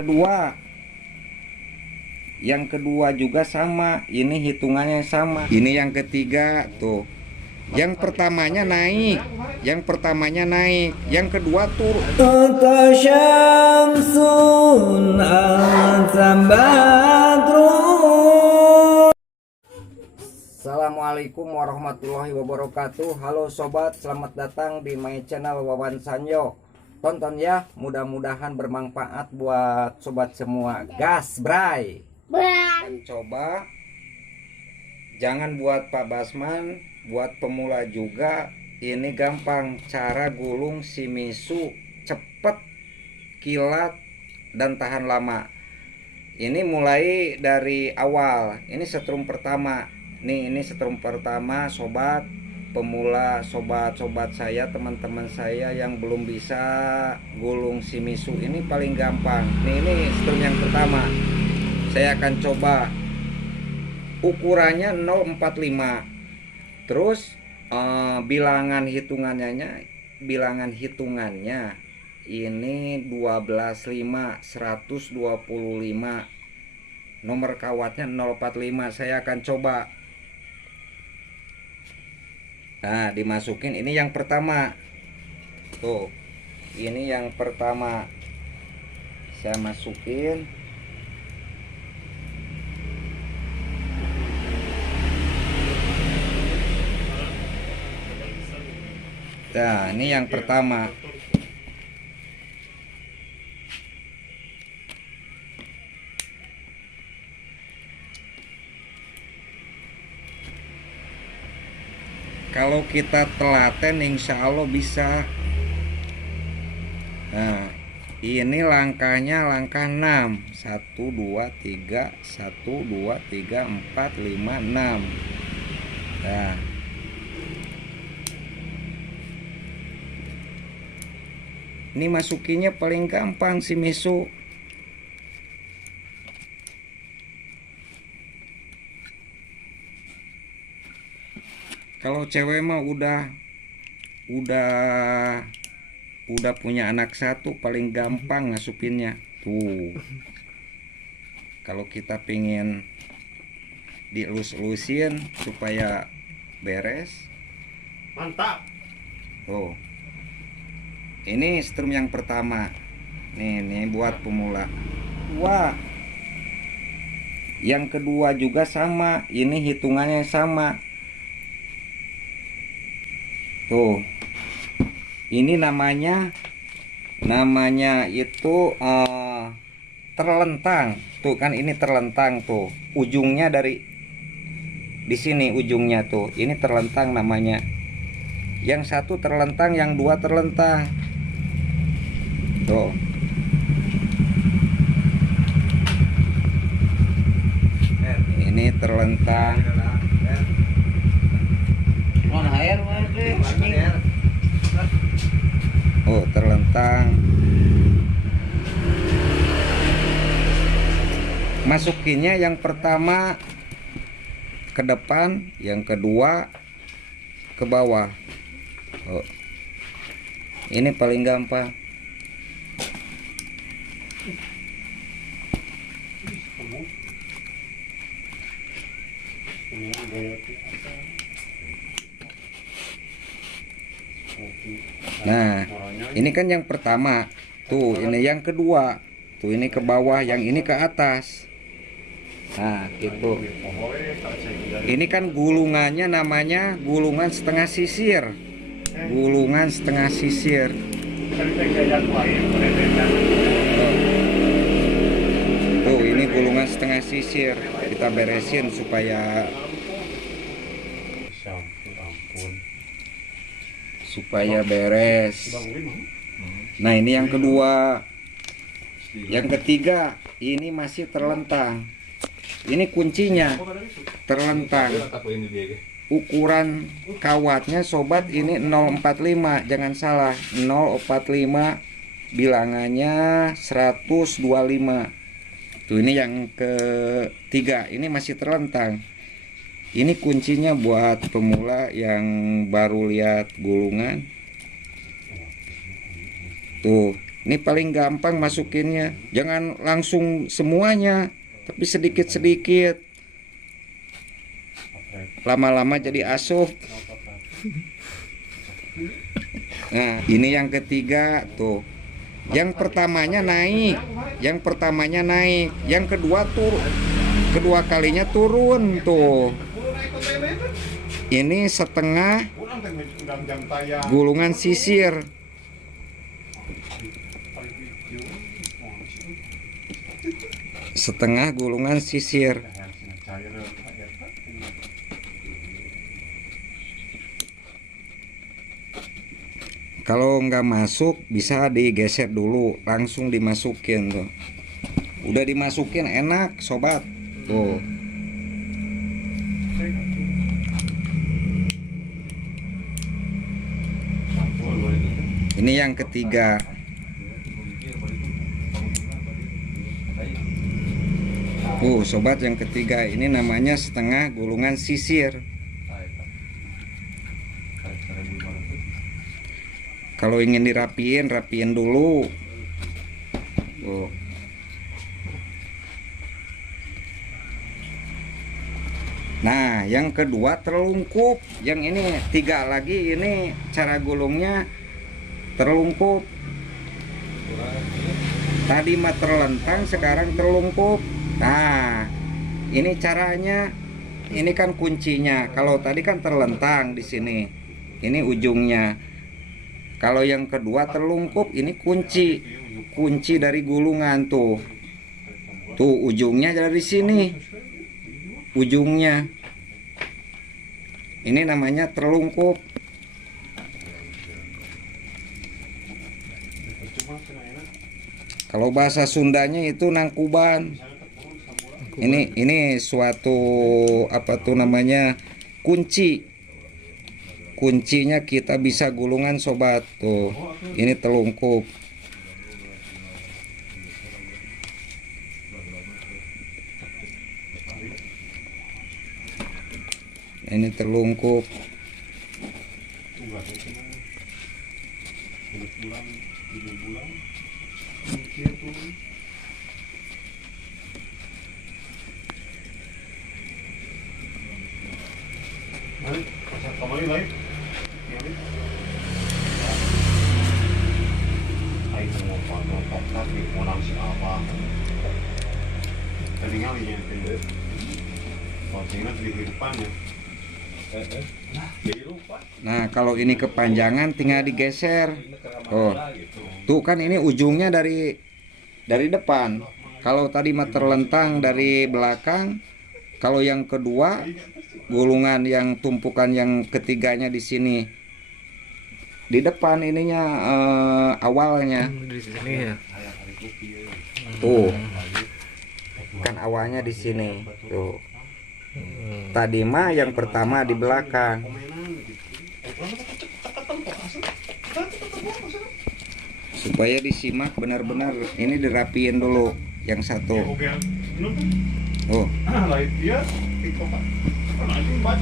kedua, yang kedua juga sama, ini hitungannya sama. Ini yang ketiga tuh, yang pertamanya naik, yang kedua turun. Assalamualaikum warahmatullahi wabarakatuh. Halo sobat, selamat datang di my channel Wawan Sanyo. Tonton ya, mudah-mudahan bermanfaat buat sobat semua. Gas bray. Coba, jangan buat Pak Basman, buat pemula juga. Ini gampang, cara gulung Shimizu, cepet, kilat, dan tahan lama. Ini mulai dari awal. Ini setrum pertama. Ini setrum pertama sobat pemula, sobat-sobat saya, teman-teman saya yang belum bisa gulung Shimizu. Ini paling gampang. Ini setrum yang pertama. Saya akan coba ukurannya 045. Terus bilangan hitungannya ini 12,5, 125. Nomor kawatnya 045. Saya akan coba. Nah, dimasukin. Ini yang pertama. Tuh. Ini yang pertama. Saya masukin. Nah, ini yang pertama. Kalau kita telaten insya Allah bisa. Nah, ini langkahnya langkah 6. 1, 2, 3, 1, 2, 3, 4, 5, 6. Nah, ini masukinnya paling gampang Shimizu. Kalau cewek mah udah punya anak satu, paling gampang ngasupinnya. Tuh. Kalau kita pingin dielus-elusin supaya beres. Mantap. Tuh. Ini strum yang pertama. Nih buat pemula. Wah. Yang kedua juga sama. Ini hitungannya sama. Tuh. Ini namanya itu terlentang. Tuh kan ini terlentang tuh. Ujungnya dari di sini ujungnya tuh. Ini terlentang namanya. Yang satu terlentang, yang dua terlentang. Tuh. Ini terlentang. Oh, terlentang. Masukinnya yang pertama ke depan, yang kedua ke bawah. Oh. Ini paling gampang. Nah, ini kan yang pertama. Tuh, ini yang kedua. Tuh, ini ke bawah, yang ini ke atas. Nah, gitu. Ini kan gulungannya namanya gulungan setengah sisir. Gulungan setengah sisir. Tuh, ini gulungan setengah sisir. Kita beresin supaya beres. Nah, ini yang kedua. Yang ketiga, ini masih terlentang. Ini kuncinya terlentang. Ukuran kawatnya sobat ini 045, jangan salah. 045, bilangannya 125. Tuh, ini yang ketiga. Ini masih terlentang. Ini kuncinya buat pemula yang baru lihat gulungan. Tuh, Ini paling gampang masukinnya. Jangan langsung semuanya, tapi sedikit-sedikit. Lama-lama jadi asup. Nah, ini yang ketiga tuh. Yang pertamanya naik, yang kedua kedua kalinya turun tuh. Ini setengah gulungan sisir. Setengah gulungan sisir. Kalau nggak masuk bisa digeser dulu, langsung dimasukin tuh. Udah dimasukin enak sobat tuh. Ini yang ketiga. Sobat, yang ketiga ini namanya setengah gulungan sisir. Kalau ingin dirapiin, rapiin dulu. Nah, yang kedua terlungkup. Yang ini tiga lagi, ini cara gulungnya terlungkup. Tadi mah terlentang, sekarang terlungkup. Nah, ini caranya. Ini kan kuncinya. Kalau tadi kan terlentang di sini. Ini ujungnya. Kalau yang kedua terlungkup, ini kunci dari gulungan tuh. Tuh ujungnya dari sini. Ujungnya. Ini namanya terlungkup. Kalau bahasa Sundanya itu nangkuban. Ini suatu apa tuh namanya, kunci. Kuncinya kita bisa gulungan sobat tuh. Ini terlungkup. Ini terlungkup. Kembali lagi. Nah, kalau ini kepanjangan tinggal digeser. Tuh kan ini ujungnya dari depan. Kalau tadi mah terlentang dari belakang. Kalau yang kedua, gulungan yang tumpukan yang ketiganya di sini. Di depan ininya awalnya. Di sini ya. Tuh. Kan awalnya di sini. Tuh. Tadi mah yang pertama di belakang. Supaya disimak benar-benar, ini dirapiin dulu yang satu.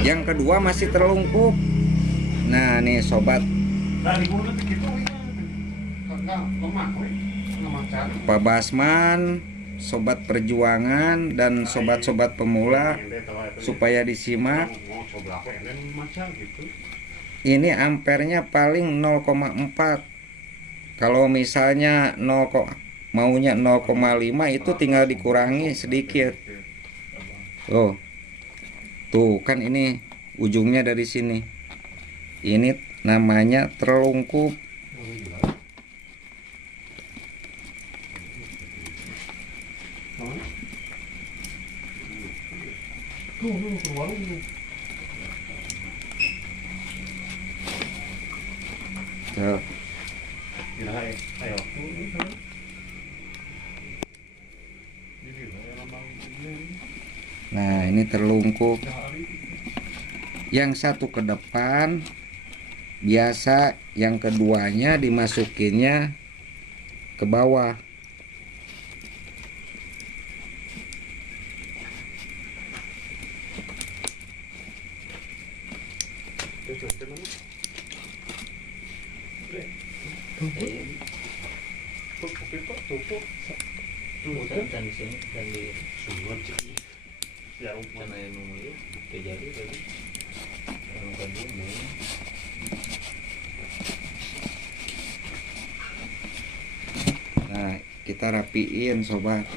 Yang kedua masih terlungkup. Nah, nih sobat, Pak Basman, sobat perjuangan dan sobat-sobat pemula, supaya disimak. Ini ampernya paling 0,4. Kalau misalnya maunya 0,5, itu tinggal dikurangi sedikit. Tuh kan ini ujungnya dari sini. Ini namanya terlungkup. Tuh. Nah, ini terlungkup. Yang satu ke depan, biasa yang keduanya dimasukinnya ke bawah. Pipa tutup. Bukan dan di sini dan di Sungut sih. Ya sana yang nunggu itu jadi tadi yang bukan bumbu. Nah, kita rapiin sobat.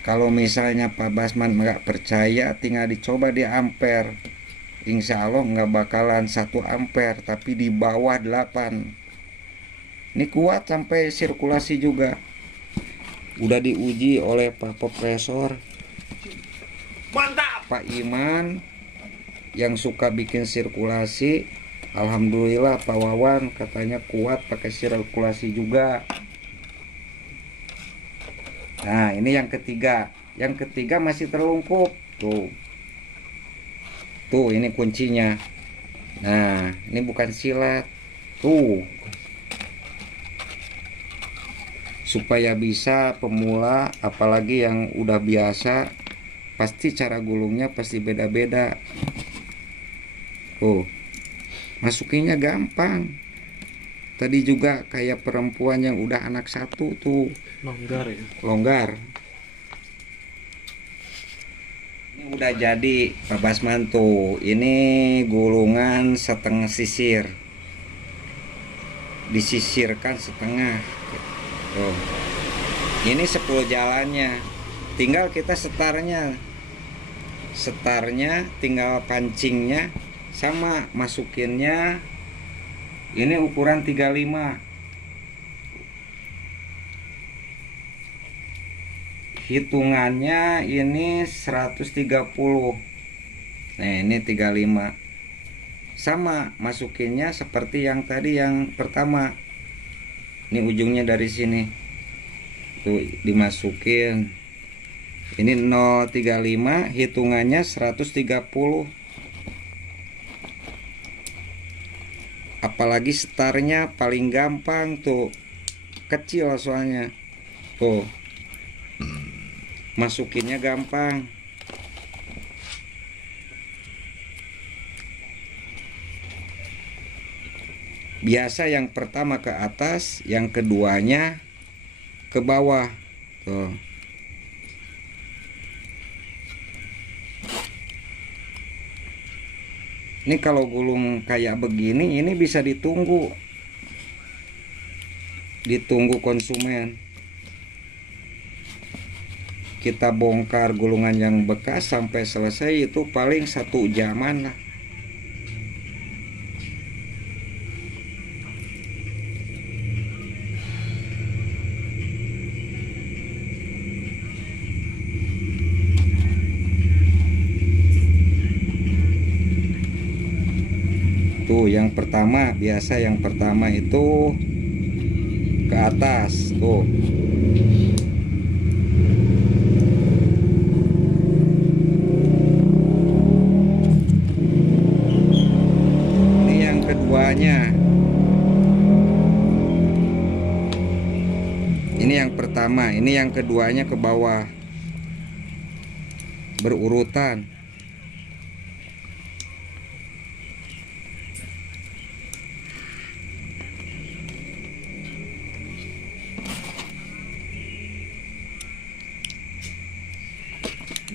Kalau misalnya Pak Basman nggak percaya, tinggal dicoba di ampere. Insya Allah nggak bakalan 1 ampere, tapi di bawah 8. Ini kuat sampai sirkulasi juga. Udah diuji oleh Pak Profesor, mantap. Pak Iman yang suka bikin sirkulasi. Alhamdulillah Pak Wawan katanya kuat pakai sirkulasi juga. Nah, ini yang ketiga. Yang ketiga masih terlungkup. Tuh, ini kuncinya. Nah, ini bukan silat. Tuh. Supaya bisa pemula, apalagi yang udah biasa, pasti cara gulungnya pasti beda-beda. Tuh. Masukinnya gampang. Tadi juga kayak perempuan yang udah anak 1 tuh. Longgar ya. Longgar. Ini udah jadi Pak Basman tuh. Ini gulungan setengah sisir. Disisirkan setengah. Tuh. Ini 10 jalannya. Tinggal kita setarnya. Setarnya tinggal pancingnya sama masukinnya. Ini ukuran 35. Hitungannya ini 130. Nah, ini 35. Sama masukinnya seperti yang tadi yang pertama. Ini ujungnya dari sini. Tuh dimasukin. Ini 035, hitungannya 130. Apalagi setarnya paling gampang tuh. Kecil soalnya. Tuh. Masukinnya gampang. Biasa yang pertama ke atas, yang keduanya ke bawah. Tuh. Ini kalau gulung kayak begini, ini bisa ditunggu. Ditunggu konsumen. Kita bongkar gulungan yang bekas sampai selesai itu paling 1 jaman lah. Tuh yang pertama, biasa yang pertama itu ke atas tuh. Keduanya ini yang pertama, ini yang keduanya ke bawah berurutan.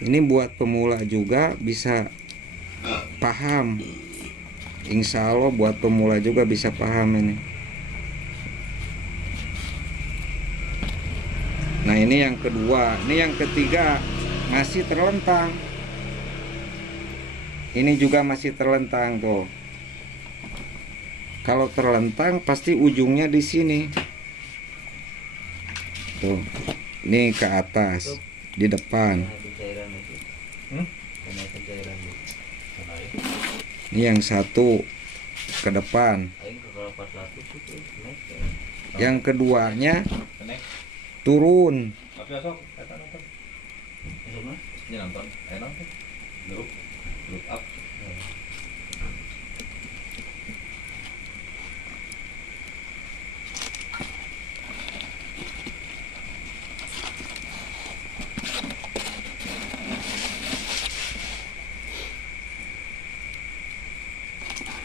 Ini buat pemula juga bisa paham. Insya Allah buat pemula juga bisa paham ini. Nah, ini yang kedua. Ini yang ketiga masih terlentang. Ini juga masih terlentang tuh. Kalau terlentang pasti ujungnya di sini. Tuh. Ini ke atas, di depan. Ini yang satu ke depan. Yang keduanya turun.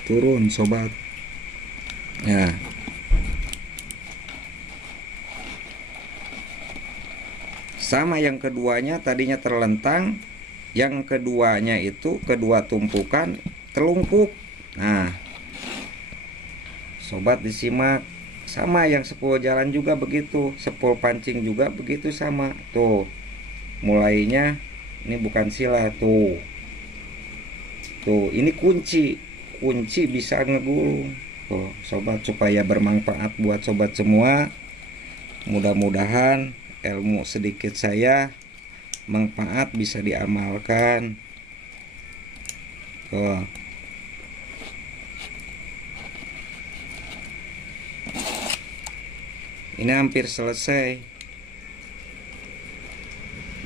Turun sobat. Ya. sama yang keduanya tadinya terlentang, yang keduanya itu kedua tumpukan terlungkup. Nah, sobat disimak, sama yang sepul jalan juga begitu, sepul pancing juga begitu sama. Tuh, mulainya ini bukan sila tuh. Tuh, ini kunci bisa ngegulung. Tuh, sobat, supaya bermanfaat buat sobat semua. Mudah-mudahan ilmu sedikit saya manfaat bisa diamalkan. Tuh. Ini hampir selesai.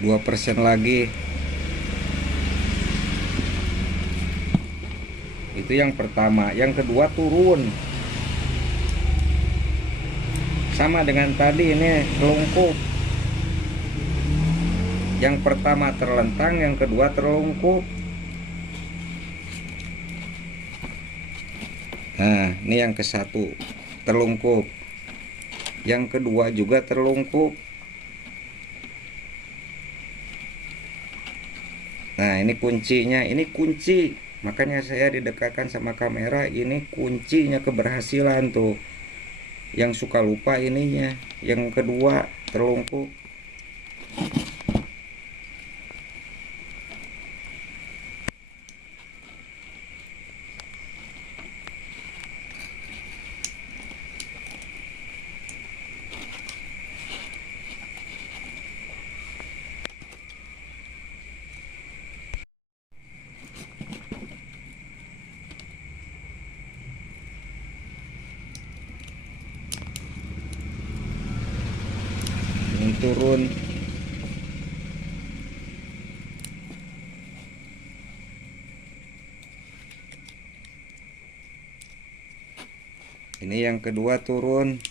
2% lagi. Itu yang pertama. Yang kedua turun. Sama dengan tadi, ini terlungkup. Yang pertama terlentang, yang kedua terlungkup. Nah, ini yang ke satu terlungkup. Yang kedua juga terlungkup. Nah, ini kuncinya, ini kunci. Makanya saya didekatkan sama kamera, ini kuncinya keberhasilan tuh. Yang suka lupa ininya, yang kedua terlungkup. Ini turun. Ini yang kedua turun.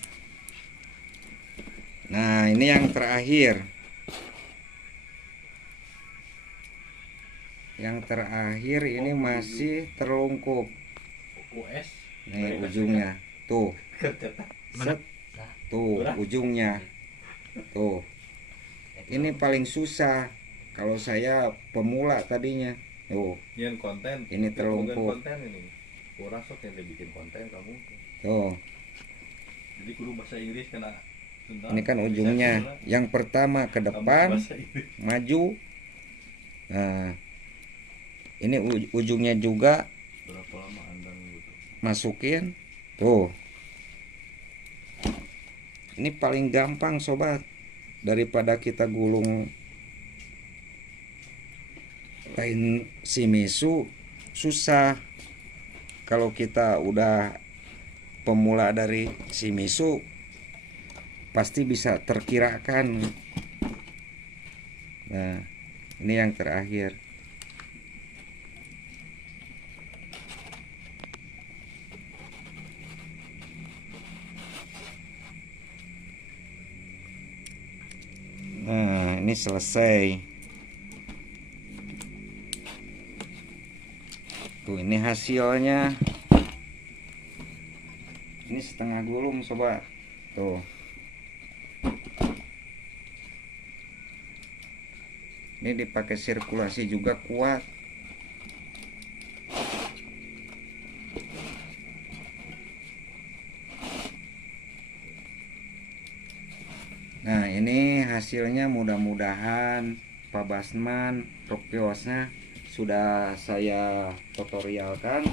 Nah, ini yang terakhir. Yang terakhir ini masih terlungkup. US. Nih ujungnya. Tuh. Set. Tuh ujungnya. Tuh. Ini paling susah. Kalau saya pemula tadinya. Tuh. Yang konten. Ini terlungkup. Konten ini. Kurang sok yang bikin konten kamu. Tuh. Jadi kudu bahasa Inggris kena. Ini kan ujungnya. Yang pertama ke depan, maju. Nah, ini ujungnya juga Berapa lama Anda gitu? masukin. Tuh. Ini paling gampang sobat, daripada kita gulung kain shimizu susah. Kalau kita udah pemula dari shimizu pasti bisa terkirakan. Nah, ini yang terakhir. Nah, ini selesai. Tuh, ini hasilnya. Ini setengah gulung sobat. Tuh. Ini dipakai sirkulasi juga kuat. Nah, ini hasilnya. Mudah-mudahan Pak Basman Rokiosnya sudah saya tutorialkan,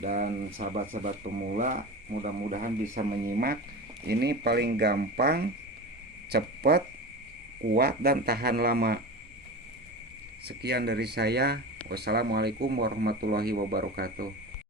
dan sahabat-sahabat pemula mudah-mudahan bisa menyimak. Ini paling gampang, cepat, kuat, dan tahan lama. Sekian dari saya. Wassalamualaikum warahmatullahi wabarakatuh.